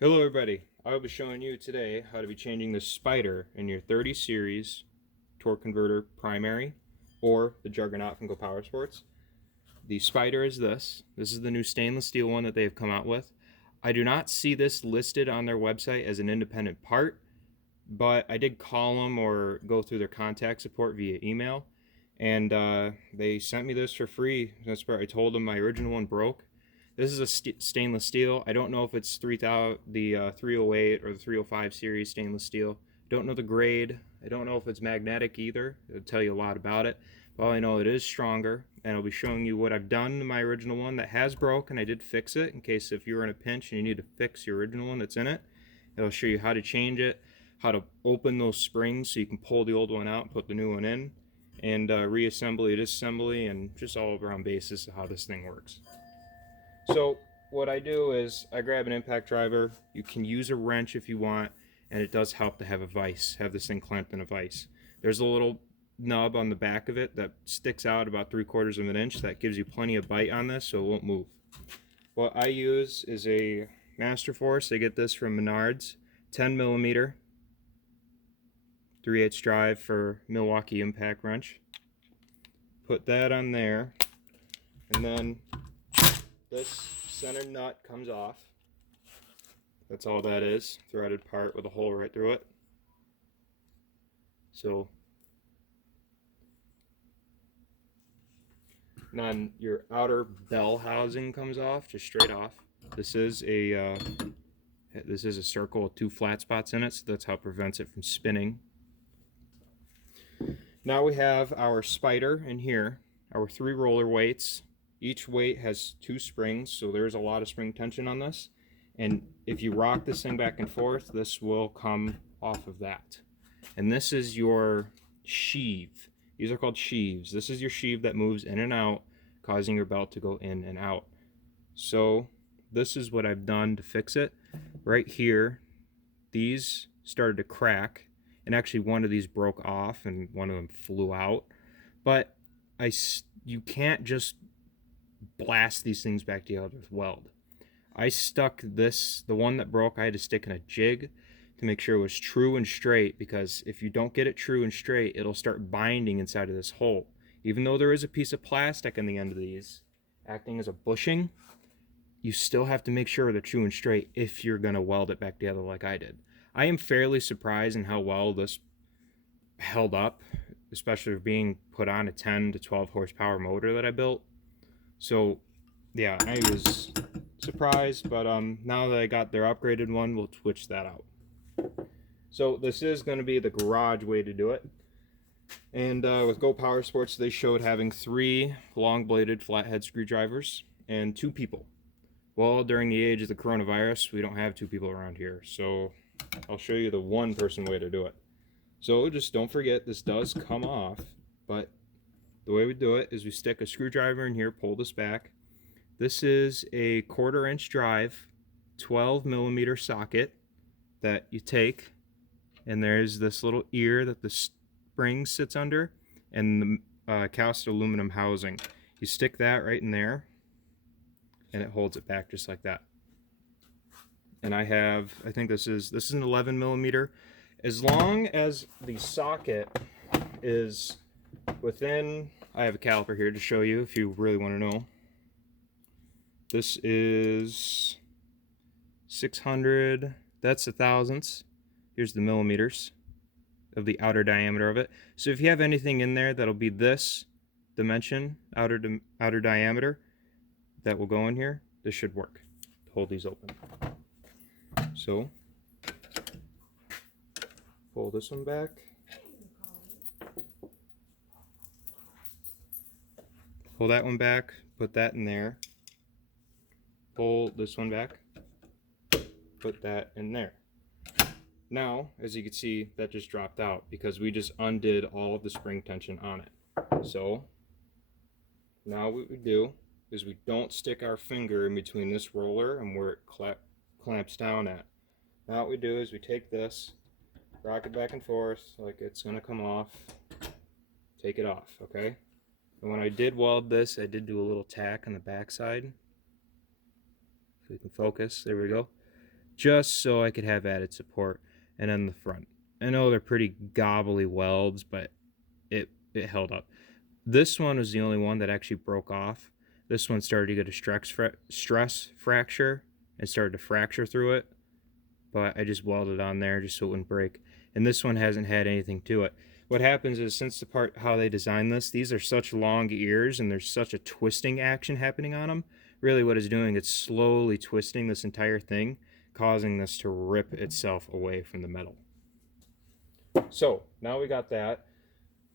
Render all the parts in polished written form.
Hello everybody, I will be showing you today how to be changing the spyder in your 30 series torque converter primary or the Juggernaut from Go Power Sports. The spyder is this is the new stainless steel one that they've come out with. I do not see this listed on their website as an independent part, but I did call them or go through their contact support via email, and they sent me this for free. That's where I told them my original one broke. This is a stainless steel. I don't know if it's 308 or the 305 series stainless steel. Don't know the grade. I don't know if it's magnetic either. It'll tell you a lot about it. But all I know, it is stronger, and I'll be showing you what I've done to my original one that has broken. I did fix it in case if you're in a pinch and you need to fix your original one that's in it. It'll show you how to change it, how to open those springs so you can pull the old one out and put the new one in, and reassembly, disassembly, and just all around basis of how this thing works. So what I do is I grab an impact driver. You can use a wrench if you want, and it does help to have a vise, have this thing clamped in a vise. There's a little nub on the back of it that sticks out about 3/4 of an inch. That gives you plenty of bite on this so it won't move. What I use is a Master Force. I get this from Menards, 10mm, 3/8 drive for Milwaukee impact wrench. Put that on there, and then this center nut comes off. That's all that is, threaded part with a hole right through it. So then your outer bell housing comes off, just straight off. This is a circle with 2 flat spots in it, so that's how it prevents it from spinning. Now we have our spyder in here, our 3 roller weights. Each weight has 2 springs, so there's a lot of spring tension on this. And if you rock this thing back and forth, this will come off of that. And this is your sheave. These are called sheaves. This is your sheave that moves in and out, causing your belt to go in and out. So this is what I've done to fix it. Right here, these started to crack, and actually one of these broke off and one of them flew out. But you can't just blast these things back together with weld. I stuck this, the one that broke, I had to stick in a jig to make sure it was true and straight, because if you don't get it true and straight, it'll start binding inside of this hole. Even though there is a piece of plastic on the end of these, acting as a bushing, you still have to make sure they're true and straight if you're going to weld it back together like I did. I am fairly surprised in how well this held up, especially being put on a 10 to 12 horsepower motor that I built. So yeah, I was surprised, but now that I got their upgraded one, we'll switch that out. So this is going to be the garage way to do it. And with Go Power Sports, they showed having 3 long-bladed flathead screwdrivers and 2 people. Well, during the age of the coronavirus, we don't have 2 people around here, so I'll show you the 1-person way to do it. So just don't forget, this does come off, but the way we do it is we stick a screwdriver in here, pull this back. This is a 1/4 inch drive, 12mm socket that you take, and there's this little ear that the spring sits under, and the cast aluminum housing. You stick that right in there, and it holds it back just like that. And I think this is an 11mm. As long as the socket is within, I have a caliper here to show you if you really want to know. This is 600, that's the thousandths. Here's the millimeters of the outer diameter of it. So if you have anything in there that'll be this dimension, outer diameter, that will go in here, this should work to hold these open. So pull this one back. Pull that one back, put that in there. Pull this one back, put that in there. Now, as you can see, that just dropped out because we just undid all of the spring tension on it. So now what we do is we don't stick our finger in between this roller and where it clamps down at. Now what we do is we take this, rock it back and forth like it's going to come off, take it off, okay? And when I did weld this, I did do a little tack on the back side. So you can focus, there we go. just so I could have added support. And then the front. I know they're pretty gobbly welds, but it held up. This one was the only one that actually broke off. This one started to get a stress fracture and started to fracture through it, but I just welded on there just so it wouldn't break. And this one hasn't had anything to it. What happens is, since the part how they designed this, these are such long ears and there's such a twisting action happening on them. Really what it's doing, it's slowly twisting this entire thing, causing this to rip itself away from the metal. So now we got that.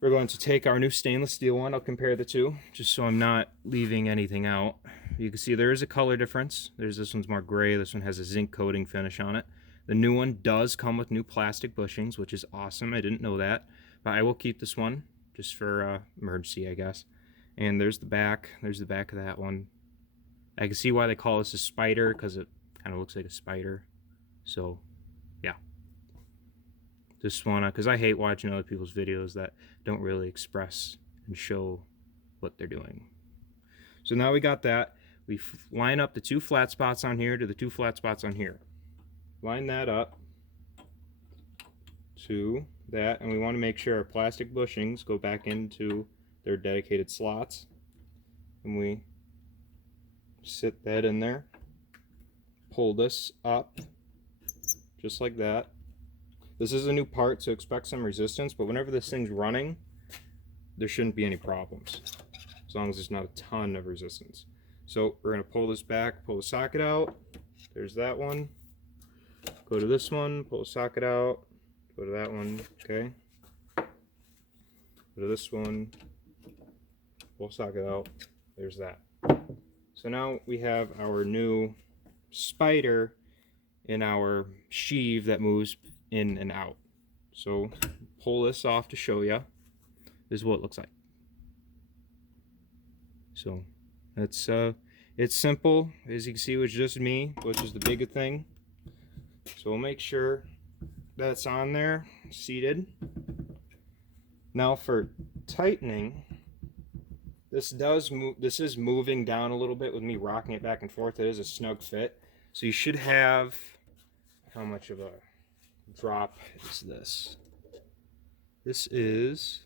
We're going to take our new stainless steel one. I'll compare the two just so I'm not leaving anything out. You can see there is a color difference. This one's more gray. This one has a zinc coating finish on it. The new one does come with new plastic bushings, which is awesome. I didn't know that, but I will keep this one just for emergency, I guess. And there's the back. There's the back of that one. I can see why they call this a spyder, because it kind of looks like a spider. So yeah, just wanna, because I hate watching other people's videos that don't really express and show what they're doing. So now we got that. We line up the two flat spots on here to the two flat spots on here. Line that up to that, and we want to make sure our plastic bushings go back into their dedicated slots. And we sit that in there. Pull this up just like that. This is a new part, so expect some resistance, but whenever this thing's running, there shouldn't be any problems, as long as there's not a ton of resistance. So we're going to pull this back, pull the socket out. There's that one. Go to this one, pull the socket out. Go to that one, okay. Go to this one, pull the socket out. There's that. So now we have our new spyder in our sheave that moves in and out. So pull this off to show you. This is what it looks like. So it's simple. As you can see, it was just me, which is the big thing. So we'll make sure that's on there, seated. Now for tightening, this does move. This is moving down a little bit with me rocking it back and forth. It is a snug fit. So you should have, how much of a drop is this? This is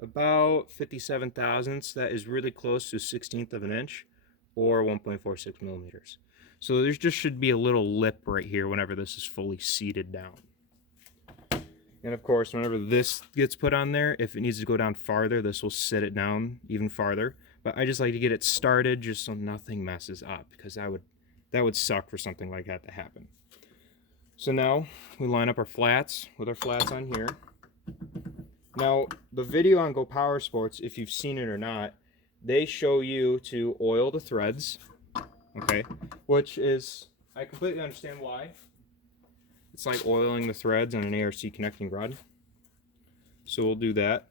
about 57 thousandths. That is really close to a 1/16 of an inch, or 1.46 millimeters. So there just should be a little lip right here whenever this is fully seated down. And of course, whenever this gets put on there, if it needs to go down farther, this will sit it down even farther. But I just like to get it started just so nothing messes up, because that would suck for something like that to happen. So now we line up our flats with our flats on here. Now, the video on Go Power Sports, if you've seen it or not, they show you to oil the threads, okay? Which is, I completely understand why. It's like oiling the threads on an ARC connecting rod. So we'll do that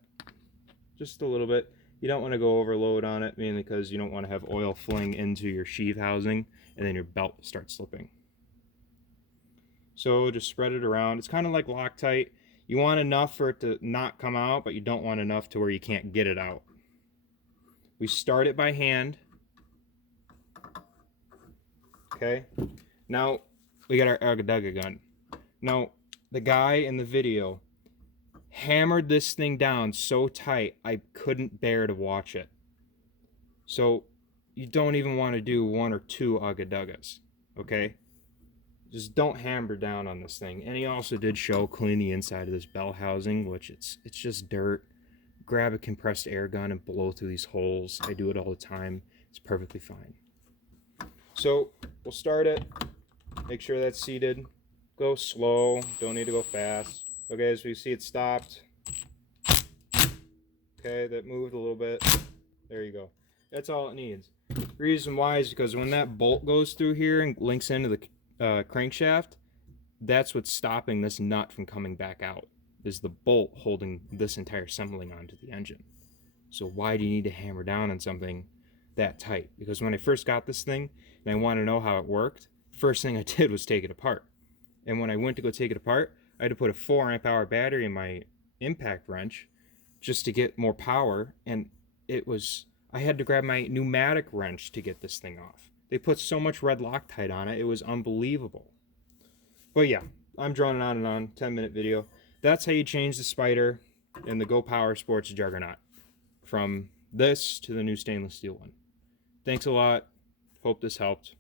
just a little bit. You don't want to go overload on it, mainly because you don't want to have oil fling into your sheave housing and then your belt starts slipping. So just spread it around. It's kind of like Loctite. You want enough for it to not come out, but you don't want enough to where you can't get it out. We start it by hand. Okay. Now we got our Juggernaut gun. Now the guy in the video hammered this thing down so tight I couldn't bear to watch it. So you don't even want to do 1 or 2 Juggernaut, okay? Just don't hammer down on this thing. And he also did show clean the inside of this bell housing, which it's just dirt. Grab a compressed air gun and blow through these holes. I do it all the time. It's perfectly fine. So we'll start it. Make sure that's seated. Go slow. Don't need to go fast. Okay, as we see, it stopped. Okay, that moved a little bit. There you go. That's all it needs. The reason why is because when that bolt goes through here and links into the crankshaft, that's what's stopping this nut from coming back out, is the bolt holding this entire assembling onto the engine. So why do you need to hammer down on something that tight? Because when I first got this thing and I wanted to know how it worked, first thing I did was take it apart. And when I went to go take it apart, I had to put a 4 amp hour battery in my impact wrench just to get more power, and I had to grab my pneumatic wrench to get this thing off. They put so much red Loctite on it. It was unbelievable. But yeah, I'm droning on and on. 10-minute video. That's how you change the spyder in the Go Power Sports Juggernaut from this to the new stainless steel one. Thanks a lot. Hope this helped.